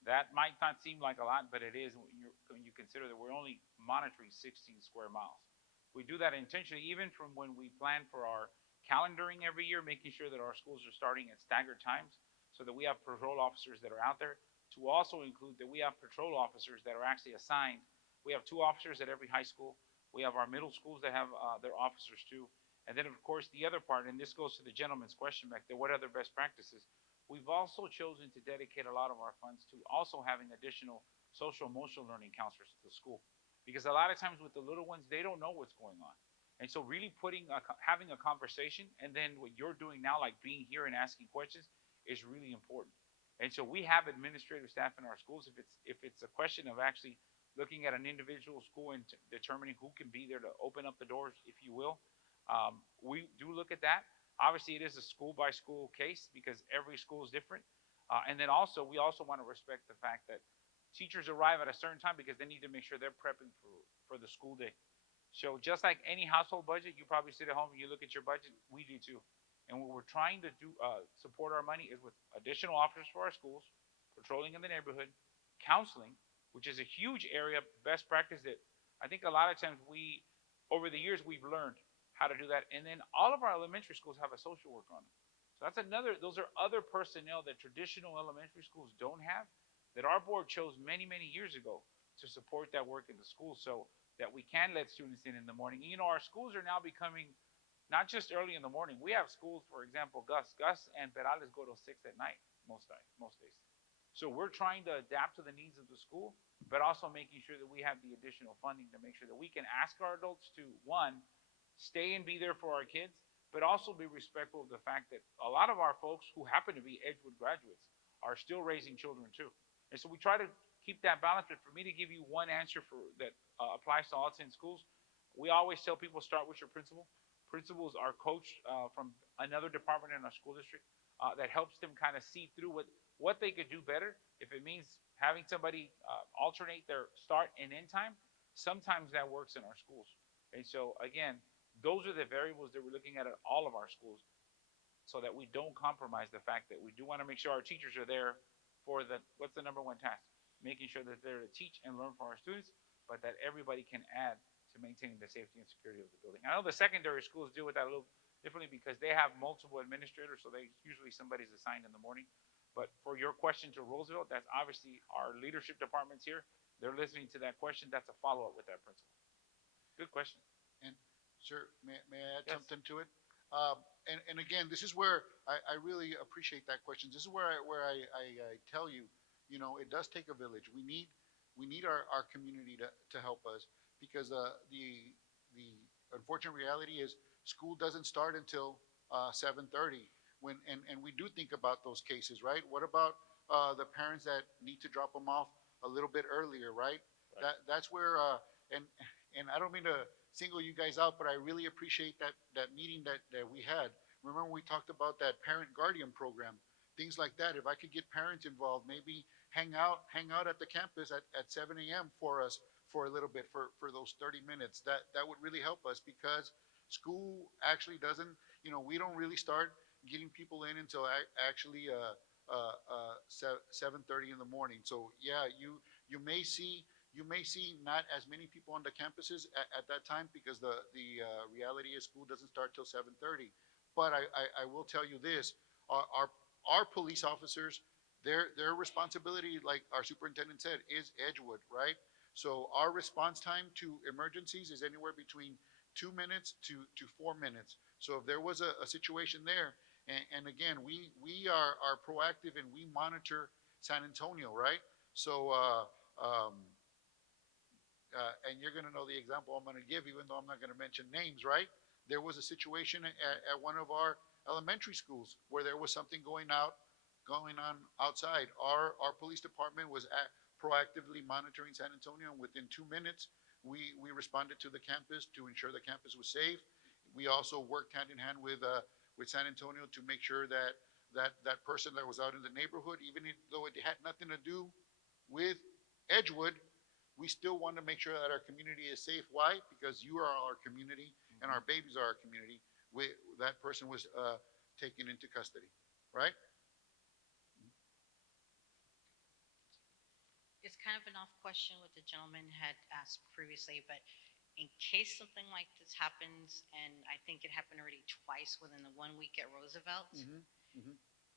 That might not seem like a lot, but it is when you consider that we're only monitoring 16 square miles. We do that intentionally, even from when we plan for our calendaring every year, making sure that our schools are starting at staggered times so that we have patrol officers that are out there, to also include that we have patrol officers that are actually assigned. We have 2 officers at every high school. We have our middle schools that have their officers too. And then, of course, the other part, and this goes to the gentleman's question back there, what other best practices? We've also chosen to dedicate a lot of our funds to also having additional social emotional learning counselors at the school. Because a lot of times with the little ones, they don't know what's going on. And so really having a conversation, and then what you're doing now, like being here and asking questions, is really important. And so we have administrative staff in our schools. If it's a question of actually looking at an individual school and determining who can be there to open up the doors, if you will, we do look at that. Obviously, it is a school-by-school case because every school is different. And then also, we also want to respect the fact that teachers arrive at a certain time because they need to make sure they're prepping for the school day. So just like any household budget, you probably sit at home and you look at your budget, we do too. And what we're trying to do, support our money is with additional officers for our schools, patrolling in the neighborhood, counseling, which is a huge area of best practice that I think a lot of times over the years, we've learned how to do that. And then all of our elementary schools have a social worker on them. So those are other personnel that traditional elementary schools don't have, that our board chose many, many years ago to support that work in the schools so that we can let students in the morning. You know, our schools are now becoming not just early in the morning. We have schools, for example, Gus and Perales go till 6 at night most days. So we're trying to adapt to the needs of the school, but also making sure that we have the additional funding to make sure that we can ask our adults to, one, stay and be there for our kids, but also be respectful of the fact that a lot of our folks who happen to be Edgewood graduates are still raising children too. And so we try to keep that balance, but for me to give you one answer that applies to all 10 schools, we always tell people start with your principal. Principals are coached from another department in our school district that helps them kind of see through what they could do better. If it means having somebody alternate their start and end time, sometimes that works in our schools. And so again, those are the variables that we're looking at all of our schools so that we don't compromise the fact that we do want to make sure our teachers are there for what's the number one task? Making sure that they're to teach and learn for our students, but that everybody can add to maintaining the safety and security of the building. I know the secondary schools deal with that a little differently because they have multiple administrators, so usually somebody's assigned in the morning. But for your question to Roosevelt, that's obviously our leadership departments here. They're listening to that question. That's a follow-up with that principal. Good question. And sir, may I add Yes. something to it? And again, this is where I really appreciate that question. This is where I tell you, it does take a village. We need our community to help us because the unfortunate reality is school doesn't start until 7:30. And we do think about those cases, right? What about the parents that need to drop them off a little bit earlier, right? Right. That's where and I don't mean to single you guys out, but I really appreciate that meeting that we had. Remember we talked about that parent guardian program, things like that. If I could get parents involved, maybe hang out at the campus at 7 a.m. for us for a little bit for those 30 minutes. That would really help us because school actually doesn't, we don't really start getting people in until actually 7:30 in the morning. So yeah, you may see not as many people on the campuses at that time because the reality is school doesn't start till 7:30. But I will tell you this: our police officers, their responsibility, like our superintendent said, is Edgewood, right? So our response time to emergencies is anywhere between 2 minutes to 4 minutes. So if there was a situation there, and again, we are proactive and we monitor San Antonio, right? So, and you're going to know the example I'm going to give, even though I'm not going to mention names, right? There was a situation at one of our elementary schools where there was something going on outside. Our police department was proactively monitoring San Antonio, and within 2 minutes, we responded to the campus to ensure the campus was safe. We also worked hand in hand with San Antonio to make sure that person that was out in the neighborhood, even though it had nothing to do with Edgewood, we still want to make sure that our community is safe. Why? Because you are our community and our babies are our community. That person was taken into custody, right? It's kind of an off question what the gentleman had asked previously, but in case something like this happens, and I think it happened already twice within the 1 week at Roosevelt,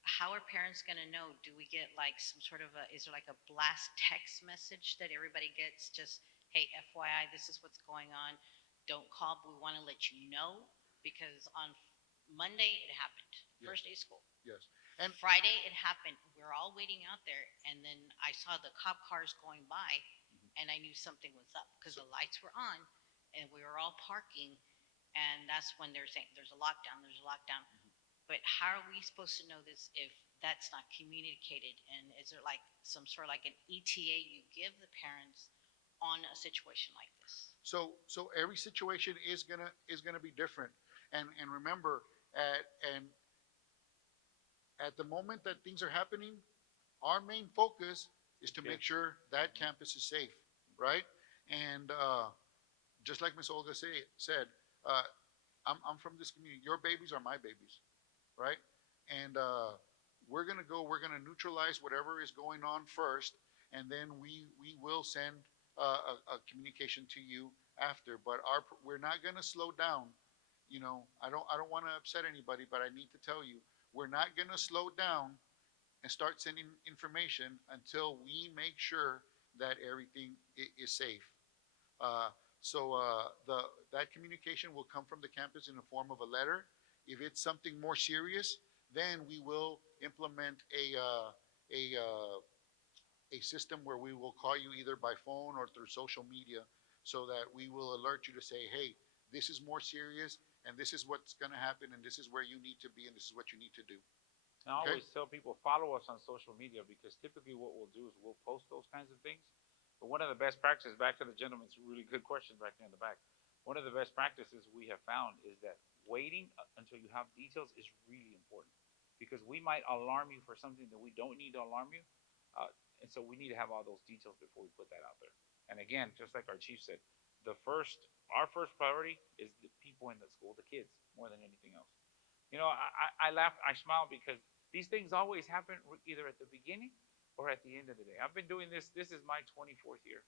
how are parents going to know? Do we get like some sort of is there like a blast text message that everybody gets? Just, hey, FYI, this is what's going on. Don't call, but we want to let you know. Because on Monday, it happened. Yes. First day of school. Yes. And Friday, it happened. We were all waiting out there, and then I saw the cop cars going by, and I knew something was up because the lights were on, and we were all parking, and that's when they're saying there's a lockdown. But how are we supposed to know this if that's not communicated? And is there like some sort of like an ETA you give the parents on a situation like this? so every situation is gonna be different. And remember, at the moment that things are happening, our main focus is to make sure that campus is safe, right? And just like Ms. Olga said, I'm from this community. Your babies are my babies, right? And we're gonna neutralize whatever is going on first, and then we will send a communication to you after. But we're not gonna slow down. I don't want to upset anybody, but I need to tell you, we're not going to slow down and start sending information until we make sure that everything is safe. That communication will come from the campus in the form of a letter. If it's something more serious, then we will implement a system where we will call you either by phone or through social media, so that we will alert you to say, hey, this is more serious, and this is what's going to happen, and this is where you need to be, and this is what you need to do. And I always tell people, follow us on social media, because typically what we'll do is we'll post those kinds of things. But one of the best practices, back to the gentleman's really good question back there in the back, one of the best practices we have found is that waiting until you have details is really important, because we might alarm you for something that we don't need to alarm you. And so we need to have all those details before we put that out there. And again, just like our chief said, our first priority is the people in the school, the kids, more than anything else. I laugh, I smile, because these things always happen either at the beginning or at the end of the day. I've been doing this is my 24th year.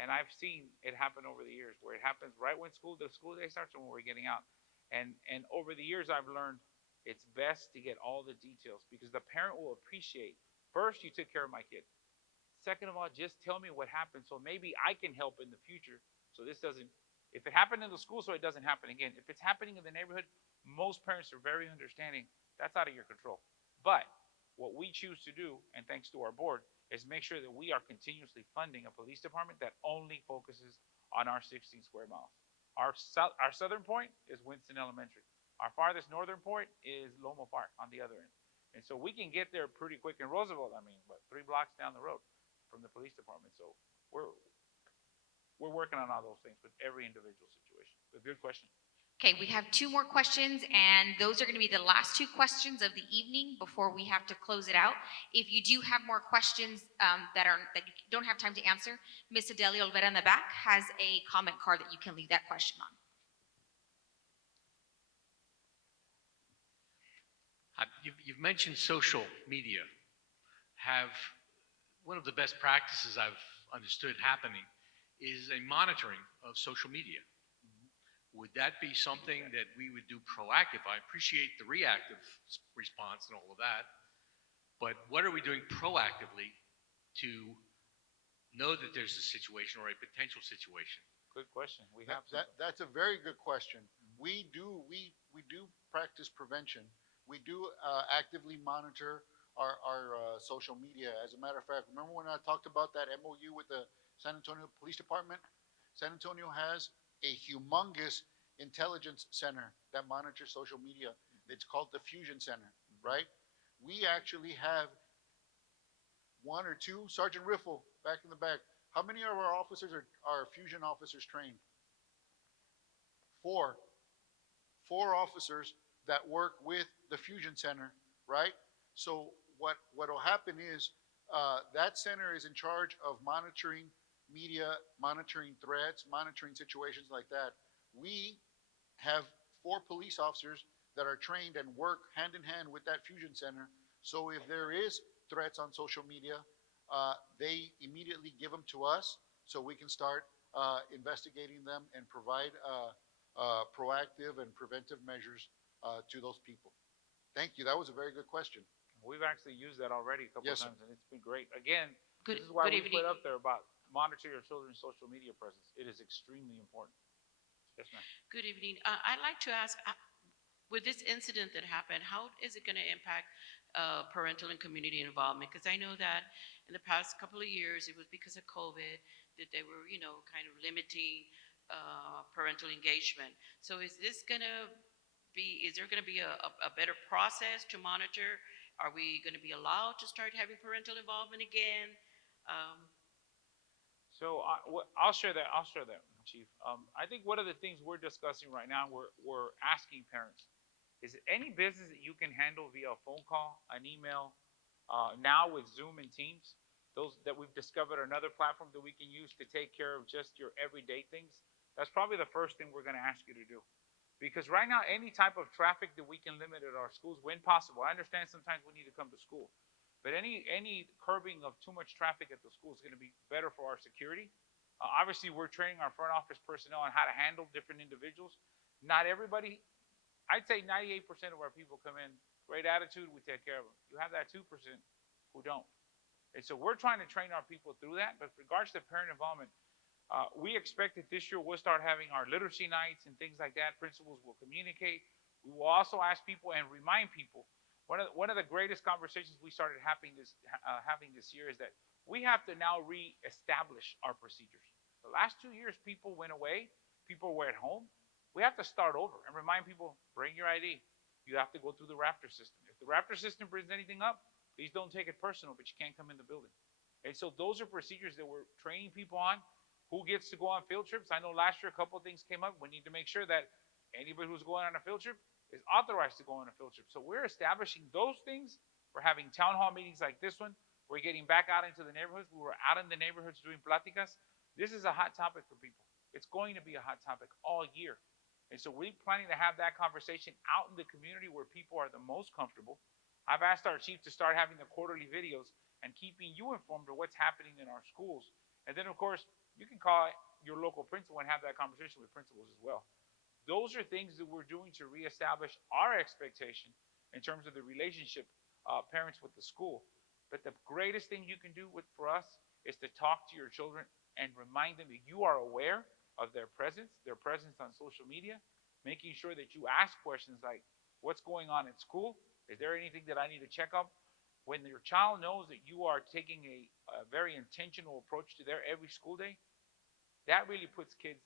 And I've seen it happen over the years, where it happens right when the school day starts and when we're getting out. And over the years, I've learned it's best to get all the details, because the parent will appreciate, first, you took care of my kid. Second of all, just tell me what happened, so maybe I can help in the future. So this doesn't, if it happened in the school, so it doesn't happen again. If it's happening in the neighborhood, most parents are very understanding. That's out of your control. But what we choose to do, and thanks to our board, is make sure that we are continuously funding a police department that only focuses on our 16 square miles. Our southern point is Winston Elementary. Our farthest northern point is Loma Park on the other end. And so we can get there pretty quick in Roosevelt. I mean, 3 blocks down the road from the police department. So we're working on all those things with every individual situation. But good question. Okay, we have 2 more questions, and those are going to be the last 2 questions of the evening before we have to close it out. If you do have more questions that you don't have time to answer, Miss Adelia Olvera in the back has a comment card that you can leave that question on. You've mentioned social media. Have one of the best practices I've understood happening is a monitoring of social media. Would that be something that we would do proactive? I appreciate the reactive response and all of that, but what are we doing proactively to know that there's a situation or a potential situation? Good question. That's a very good question. We do practice prevention. We do actively monitor our social media. As a matter of fact, remember when I talked about that MOU with the San Antonio Police Department? San Antonio has a humongous intelligence center that monitors social media. It's called the Fusion Center, right? We actually have 1 or 2, Sergeant Riffle back in the back. How many of our officers are Fusion officers trained? 4. 4 officers that work with the Fusion Center, right? So what'll happen is that center is in charge of monitoring media, monitoring threats, monitoring situations like that. We have 4 police officers that are trained and work hand in hand with that Fusion Center. So if there is threats on social media, they immediately give them to us so we can start investigating them and provide proactive and preventive measures to those people. Thank you. That was a very good question. We've actually used that already a couple of Yes, sir. times, and it's been great. Again, Good- this is why good we evening. put up there about monitor your children's social media presence. It is extremely important. Yes, ma'am. Good evening. I'd like to ask, with this incident that happened, how is it going to impact parental and community involvement? Because I know that in the past couple of years, it was because of COVID that they were, kind of limiting parental engagement. So is there going to be a better process to monitor? Are we going to be allowed to start having parental involvement again? So I'll share that. Chief. I think one of the things we're discussing right now, we're asking parents, is any business that you can handle via a phone call, an email, now with Zoom and Teams, those that we've discovered another platform that we can use to take care of just your everyday things, that's probably the first thing we're going to ask you to do. Because right now, any type of traffic that we can limit at our schools, when possible, I understand sometimes we need to come to school, but any curbing of too much traffic at the school is going to be better for our security. Obviously, we're training our front office personnel on how to handle different individuals. Not everybody, I'd say 98% of our people come in, great attitude, we take care of them. You have that 2% who don't. And so we're trying to train our people through that. But with regards to parent involvement, we expect that this year we'll start having our literacy nights and things like that. Principals will communicate. We will also ask people and remind people. One of the greatest conversations we started having this year is that we have to now reestablish our procedures. The last 2 years, people went away. People were at home. We have to start over and remind people, bring your ID. You have to go through the Raptor system. If the Raptor system brings anything up, please don't take it personal, but you can't come in the building. And so those are procedures that we're training people on. Who gets to go on field trips? I know last year a couple of things came up. We need to make sure that anybody who's going on a field trip is authorized to go on a field trip. So we're establishing those things. We're having town hall meetings like this one. We're getting back out into the neighborhoods. We were out in the neighborhoods doing pláticas. This is a hot topic for people. It's going to be a hot topic all year. And so we're planning to have that conversation out in the community where people are the most comfortable. I've asked our chief to start having the quarterly videos and keeping you informed of what's happening in our schools. And then, of course, you can call your local principal and have that conversation with principals as well. Those are things that we're doing to reestablish our expectation in terms of the relationship parents with the school. But the greatest thing you can do for us is to talk to your children and remind them that you are aware of their presence on social media, making sure that you ask questions like, what's going on at school? Is there anything that I need to check up? When your child knows that you are taking a very intentional approach to their every school day, that really puts kids,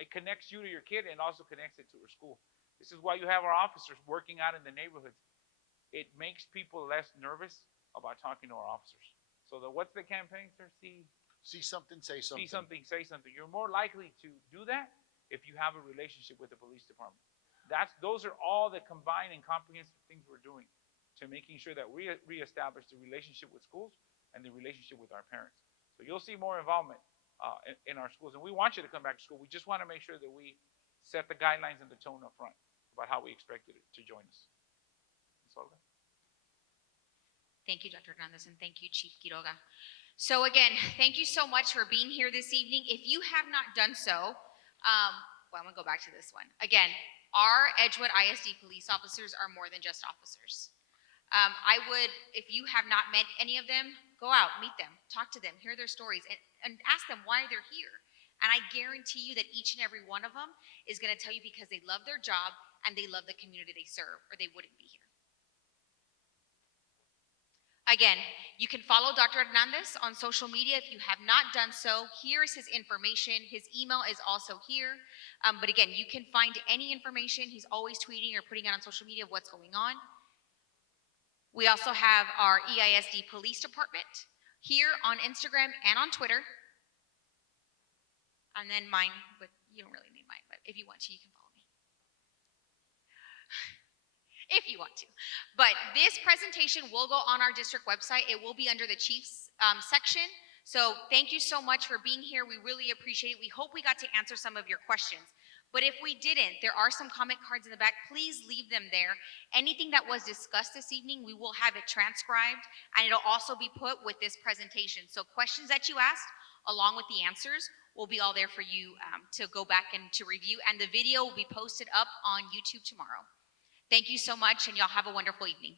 it connects you to your kid and also connects it to her school. This is why you have our officers working out in the neighborhoods. It makes people less nervous about talking to our officers. So what's the campaign, sir? See something, say something. See something, say something. You're more likely to do that if you have a relationship with the police department. Those are all the combined and comprehensive things we're doing to making sure that we reestablish the relationship with schools and the relationship with our parents. So you'll see more involvement in our schools. And we want you to come back to school. We just want to make sure that we set the guidelines and the tone up front about how we expect you to join us. That's all. Thank you, Dr. Hernandez, and thank you, Chief Quiroga. So again, thank you so much for being here this evening. If you have not done so, well, I'm gonna go back to this one. Again, our Edgewood ISD police officers are more than just officers. I would, if you have not met any of them, go out, meet them, talk to them, hear their stories, and ask them why they're here. And I guarantee you that each and every one of them is gonna tell you because they love their job and they love the community they serve, or they wouldn't be here. Again, you can follow Dr. Hernandez on social media if you have not done so. Here's his information. His email is also here. But again, you can find any information. He's always tweeting or putting out on social media of what's going on. We also have our EISD Police Department here on Instagram and on Twitter. And then mine, but you don't really need mine, but if you want to, you can follow me. If you want to. But this presentation will go on our district website. It will be under the Chiefs section. So thank you so much for being here. We really appreciate it. We hope we got to answer some of your questions. But if we didn't, there are some comment cards in the back. Please leave them there. Anything that was discussed this evening, we will have it transcribed, and it'll also be put with this presentation. So questions that you asked, along with the answers, will be all there for you to go back and to review. And the video will be posted up on YouTube tomorrow. Thank you so much, and y'all have a wonderful evening.